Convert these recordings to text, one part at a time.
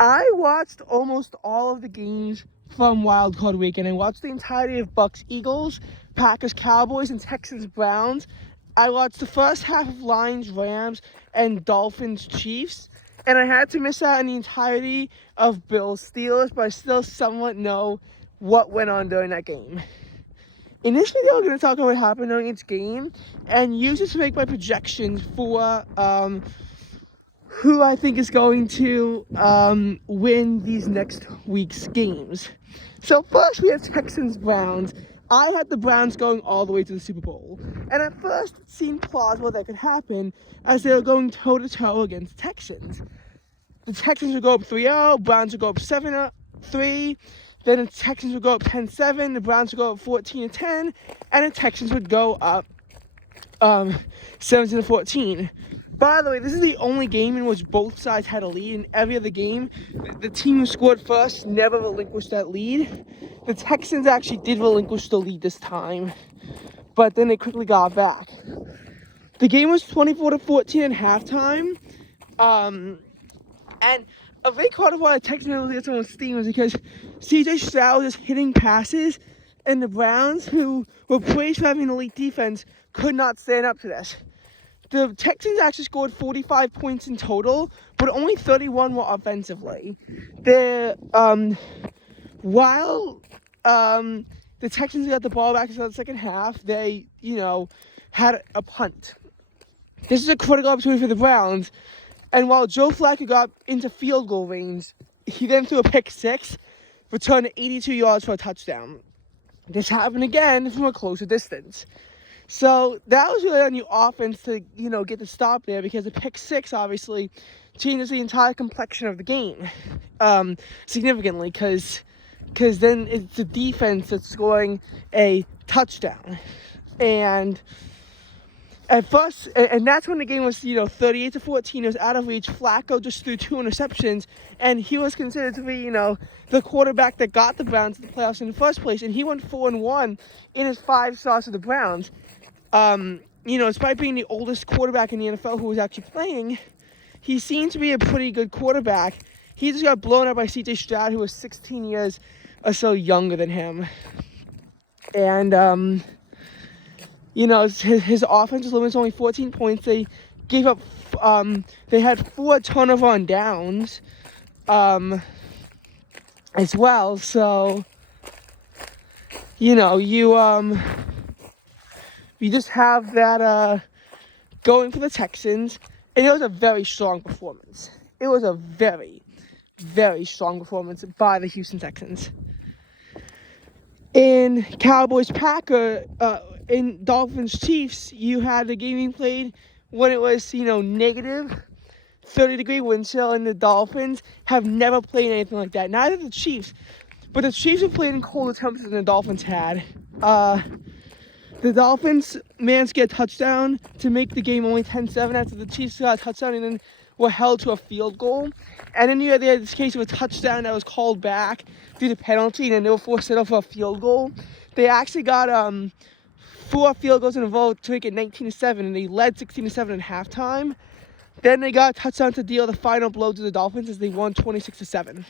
I watched almost all of the games from Wild Card Weekend. I watched the entirety of Bucks Eagles, Packers Cowboys, and Texans Browns. I watched the first half of Lions Rams and Dolphins Chiefs, and I had to miss out on the entirety of Bills Steelers, but I still somewhat know what went on during that game. In this video, we're going to talk about what happened during each game and use it to make my projections for who I think is going to win these next week's games. So first we have Texans-Browns. I had the Browns going all the way to the Super Bowl. And at first it seemed plausible that could happen as they were going toe-to-toe against the Texans. The Texans would go up 3-0, Browns would go up 7-3. Then the Texans would go up 10-7, the Browns would go up 14-10, and the Texans would go up 17-14. By the way, this is the only game in which both sides had a lead. In every other game, the team who scored first never relinquished that lead. The Texans actually did relinquish the lead this time, but then they quickly got back. The game was 24-14 at halftime, and a big part of why the Texans were able to get someone's steam was because C.J. Stroud was just hitting passes, and the Browns, who were praised for having an elite defense, could not stand up to this. The Texans actually scored 45 points in total, but only 31 were offensively. While the Texans got the ball back in the second half, they, had a punt. This is a critical opportunity for the Browns. And while Joe Flacco got into field goal range, he then threw a pick six, returned 82 yards for a touchdown. This happened again from a closer distance. So that was really on the offense to, get the stop there, because the pick six obviously changes the entire complexion of the game significantly, because then it's the defense that's scoring a touchdown. And at first, and that's when the game was, 38-14. It was out of reach. Flacco just threw 2 interceptions, and he was considered to be, the quarterback that got the Browns to the playoffs in the first place. And he went 4-1 in his 5 starts with the Browns. Despite being the oldest quarterback in the NFL who was actually playing, he seemed to be a pretty good quarterback. He just got blown up by C.J. Stroud, who was 16 years or so younger than him. And, his offensive limit was only 14 points. They gave up, they had 4 turnover on downs as well. So, you just have that going for the Texans. And it was a very strong performance. It was a very, very strong performance by the Houston Texans. In in Dolphins Chiefs, you had the game being played when it was, negative 30-degree wind chill, and the Dolphins have never played anything like that. Neither the Chiefs, but the Chiefs have played in colder temperatures than the Dolphins had. The Dolphins managed to get a touchdown to make the game only 10-7 after the Chiefs got a touchdown and then were held to a field goal. And then they had this case of a touchdown that was called back due to penalty, and then they were forced to settle for a field goal. They actually got 4 field goals in a row to make it 19-7, and they led 16-7 at halftime. Then they got a touchdown to deal the final blow to the Dolphins as they won 26-7.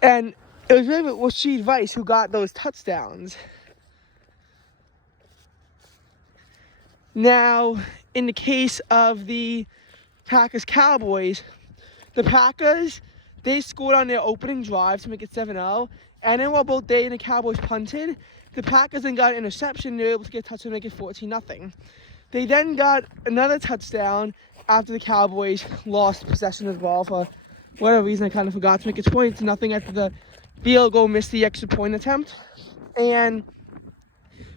And it was really Rashid Rice who got those touchdowns. Now, in the case of the Packers-Cowboys, the Packers, they scored on their opening drive to make it 7-0. And then while both they and the Cowboys punted, the Packers then got an interception. They were able to get a touchdown to make it 14-0. They then got another touchdown after the Cowboys lost possession of the ball for whatever reason. I kind of forgot to make it 20-0 after the field goal missed the extra point attempt. And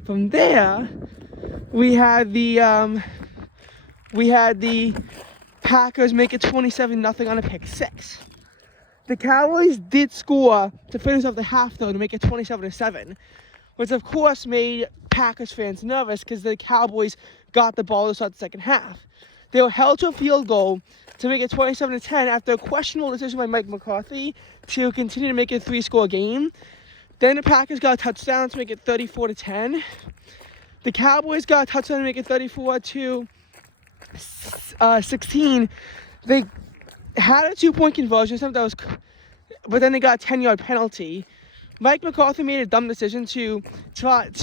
from there, we had the Packers make it 27-0 on a pick six. The Cowboys did score to finish off the half, though, to make it 27-7, which of course made Packers fans nervous because the Cowboys got the ball to start the second half. They were held to a field goal to make it 27-10 after a questionable decision by Mike McCarthy to continue to make it a 3-score game. Then the Packers got a touchdown to make it 34-10. The Cowboys got a touchdown to make it 34-16. They had a 2-point conversion, something that was, but then they got a 10-yard penalty. Mike McCarthy made a dumb decision to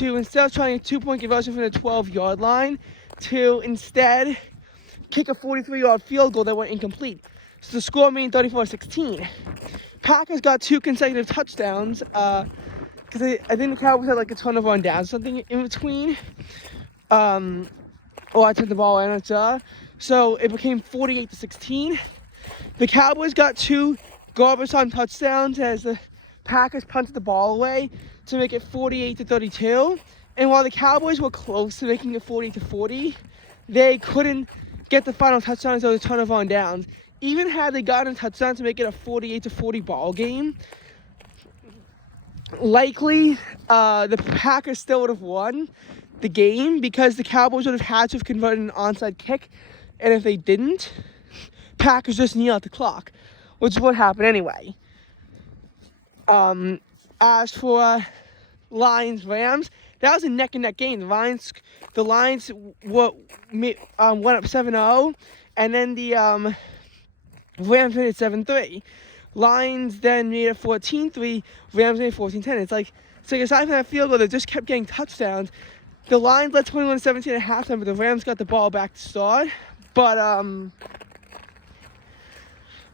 instead of trying a 2-point conversion from the 12-yard line, to instead kick a 43-yard field goal that went incomplete. So the score remained 34-16. Packers got 2 consecutive touchdowns, because I think the Cowboys had like a turnover on down, something in between. Or I took the ball and so it became 48-16. The Cowboys got 2 garbage time touchdowns as the Packers punted the ball away to make it 48-32. And while the Cowboys were close to making it 40-40, they couldn't get the final touchdown as there was a turnover on downs. Even had they gotten a touchdown to make it a 48-40 ball game, likely the Packers still would have won the game because the Cowboys would have had to have converted an onside kick, and if they didn't, Packers just kneel out the clock, which is what happened anyway. As for Lions-Rams, that was a neck-and-neck game. The Lions went up 7-0, and then the Rams made it 7-3. Lions then made it 14-3. Rams made it 14-10. It's like aside from that field goal, they just kept getting touchdowns. The Lions led 21-17 at halftime, but the Rams got the ball back to start. But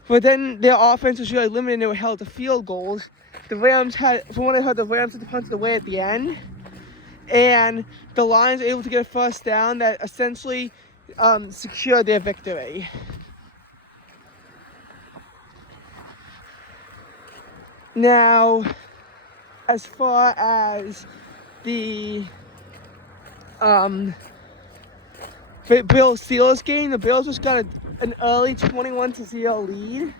then their offense was really limited and they were held to field goals. The Rams had, from what I heard, the Rams had to punt it away at the end. And the Lions were able to get a first down that essentially secured their victory. Now, as far as the Bills-Steelers game, the Bills just got an early 21-0 lead,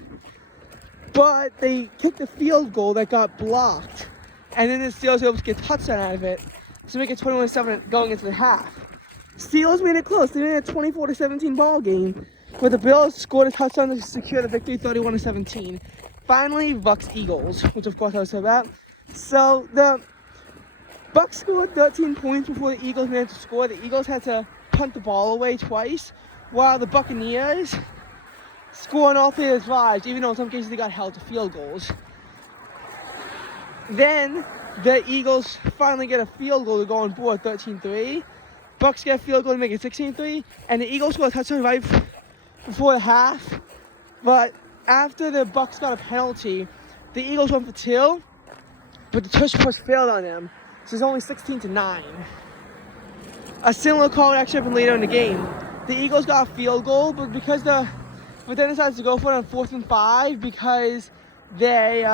but they kicked a field goal that got blocked, and then the Steelers were able to get a touchdown out of it to make it 21-7 going into the half. Steelers made it close. They made it a 24-17 ball game, but the Bills scored a touchdown to secure the victory 31-17. Finally, Bucs-Eagles, which of course I was talking about. So the Bucs scored 13 points before the Eagles managed to score. The Eagles had to punt the ball away twice, while the Buccaneers scored all 3 of their drives, even though in some cases they got held to field goals. Then the Eagles finally get a field goal to go on board 13-3. Bucs get a field goal to make it 16-3, and the Eagles score a touchdown right before the half. But after the Bucs got a penalty, the Eagles went for 2, but the tush push failed on them. So it's only 16-9. A similar call actually happened later in the game. The Eagles got a field goal, but then decided to go for it on 4th and 5 because the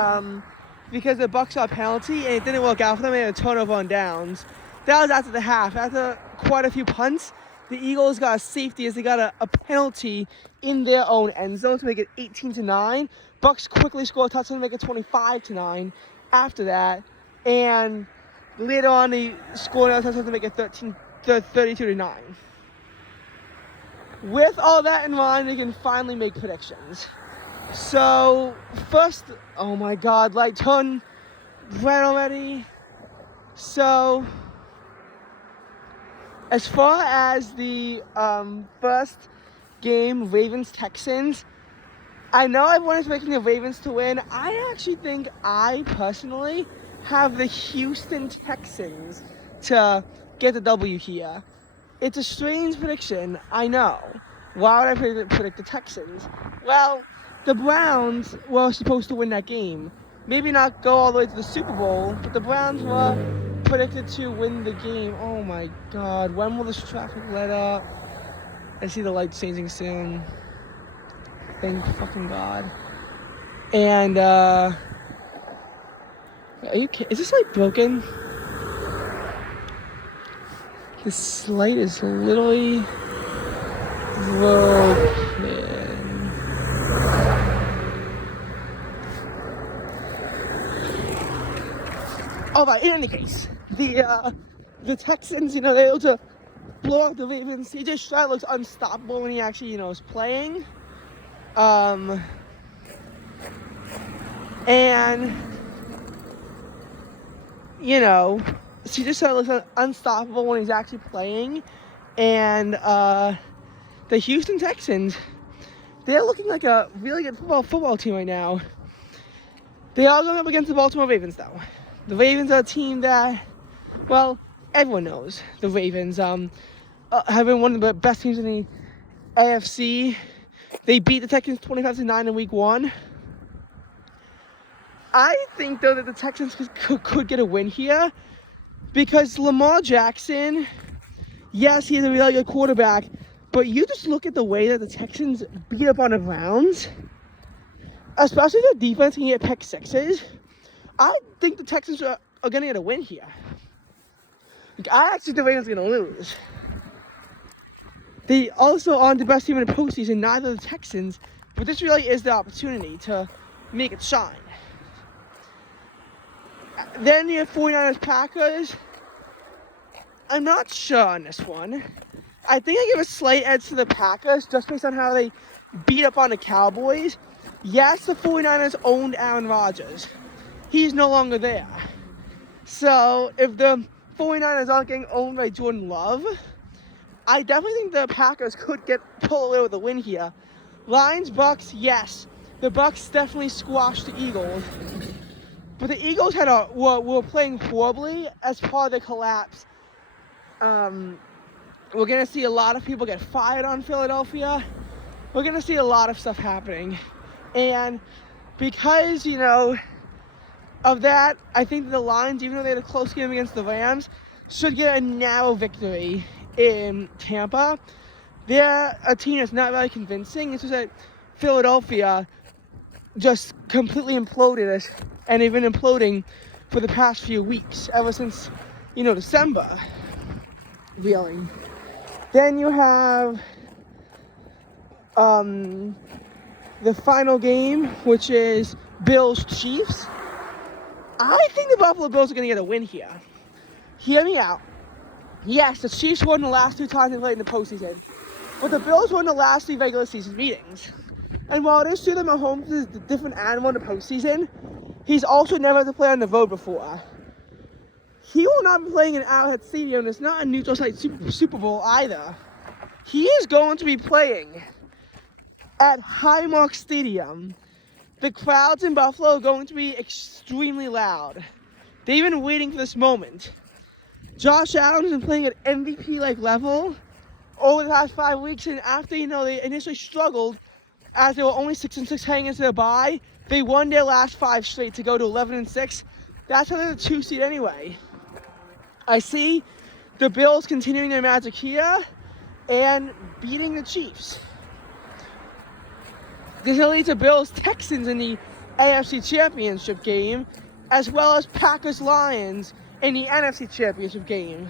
Bucs got a penalty and it didn't work out for them. They had a turnover on downs. That was after the half. After quite a few punts, the Eagles got a safety as they got a penalty in their own end zone to make it 18-9. Bucs quickly scored a touchdown to make it 25-9 after that. And later on, they scored another touchdown to make it 32-9. With all that in mind, they can finally make predictions. So, first, oh my god, light turn red already. So, as far as the first game, Ravens-Texans, I know everyone is making the Ravens to win. I actually think I personally have the Houston Texans to get the W here. It's a strange prediction, I know. Why would I predict the Texans? Well, the Browns were supposed to win that game. Maybe not go all the way to the Super Bowl, but the Browns were predicted to win the game. Oh my god, when will this traffic let up? I see the lights changing soon. Thank fucking god. And, are you kidding? Is this light broken? This light is literally broken. Alright, in any case, the Texans, they're able to blow out the Ravens. CJ Stroud looks unstoppable when he actually, is playing. And CJ Stroud looks unstoppable when he's actually playing. And the Houston Texans they're looking like a really good football team right now. They are going up against the Baltimore Ravens, though. The Ravens are a team that, well, everyone knows the Ravens have been one of the best teams in the AFC. They beat the Texans 25-9 in Week 1. I think, though, that the Texans could get a win here because Lamar Jackson, yes, he's a really good quarterback, but you just look at the way that the Texans beat up on the Browns, especially the defense can get pick sixes. I think the Texans are going to get a win here. I actually think the Ravens are going to lose. They also aren't the best team in the postseason, neither the Texans, but this really is the opportunity to make it shine. Then you have 49ers Packers. I'm not sure on this one. I think I give a slight edge to the Packers just based on how they beat up on the Cowboys. Yes, the 49ers owned Aaron Rodgers. He's no longer there. So if the 49ers aren't getting owned by Jordan Love, I definitely think the Packers could pull away with a win here. Lions, Bucks, yes. The Bucks definitely squashed the Eagles. But the Eagles were playing horribly as part of the collapse. We're going to see a lot of people get fired on Philadelphia. We're going to see a lot of stuff happening. And because, of that, I think the Lions, even though they had a close game against the Rams, should get a narrow victory in Tampa. They're a team that's not really convincing. It's just that Philadelphia just completely imploded, and they've been imploding for the past few weeks, ever since, December, really. Then you have the final game, which is Bills-Chiefs. I think the Buffalo Bills are going to get a win here. Hear me out. Yes, the Chiefs won the last 2 times they played in the postseason, but the Bills won the last 3 regular season meetings. And while it is true that Mahomes is a different animal in the postseason, he's also never had to play on the road before. He will not be playing in Arrowhead Stadium. It's not a neutral site Super Bowl either. He is going to be playing at Highmark Stadium. The crowds in Buffalo are going to be extremely loud. They've been waiting for this moment. Josh Allen has been playing at MVP-like level over the past 5 weeks, and after, they initially struggled as they were only 6-6 heading into the bye, they won their last 5 straight to go to 11-6. That's how they're the 2 seed anyway. I see the Bills continuing their magic here and beating the Chiefs. This will lead to Bills-Texans in the AFC Championship game, as well as Packers-Lions in the NFC Championship game.